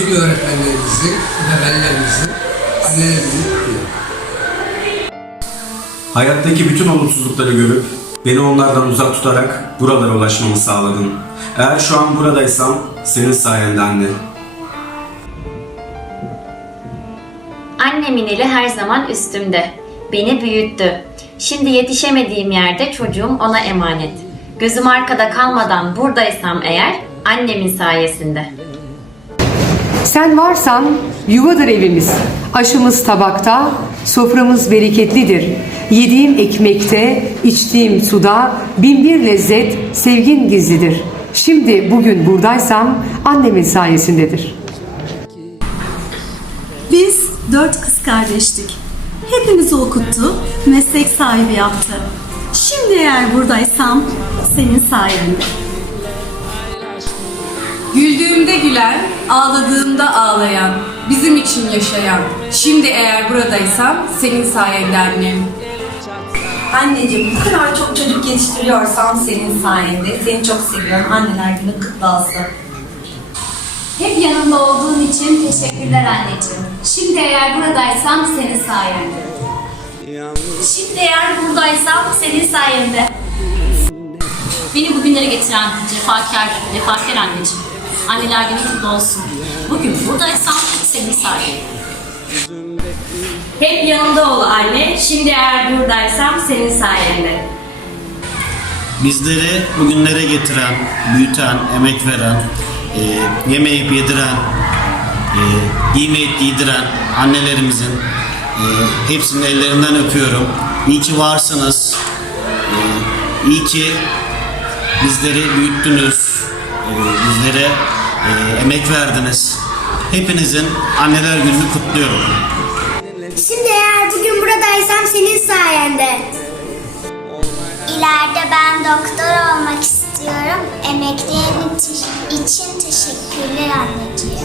tüm öğretmenlerimizi, bebelerimizi, annelerimizi kutluyorum. Hayattaki bütün olumsuzlukları görüp beni onlardan uzak tutarak buralara ulaşmamı sağladın. Eğer şu an buradaysam senin sayende anne. Annemin eli her zaman üstümde. Beni büyüttü. Şimdi yetişemediğim yerde çocuğum ona emanet. Gözüm arkada kalmadan buradaysam eğer annemin sayesinde. Sen varsan yuvadır evimiz. Aşımız tabakta, soframız bereketlidir. Yediğim ekmekte, içtiğim suda bin bir lezzet, sevgin gizlidir. Şimdi bugün buradaysam annemin sayesindedir. Biz dört kız kardeştik. Hepimizi okuttu, meslek sahibi yaptı. Şimdi eğer buradaysam senin sayende. Gülen, ağladığımda ağlayan, bizim için yaşayan. Şimdi eğer buradaysam senin sayende annem. Anneciğim bu kadar çok çocuk yetiştiriyorsam senin sayende. Seni çok seviyorum. Anneler günü kutlu olsun. Hep yanımda olduğun için teşekkürler anneciğim. Şimdi eğer buradaysam senin sayende. Şimdi eğer buradaysam senin sayende. Beni bugünlere getiren cefakar, vefakar anneciğim. Anneler günü kutlu olsun. Bugün buradaysam senin sayende. Hep yanımda ol anne. Şimdi eğer buradaysam senin sayende. Bizleri bugünlere getiren, büyüten, emek veren, e, yemeyip yediren, e, giymeyip giydiren annelerimizin e, hepsinin ellerinden öpüyorum. İyi ki varsınız. E, iyi ki bizleri büyüttünüz. E, bizlere e, emek verdiniz. Hepinizin anneler gününü kutluyorum. Şimdi eğer bugün buradaysam senin sayende. İleride ben doktor olmak istiyorum. Emeklerin için teşekkürler anneciğim.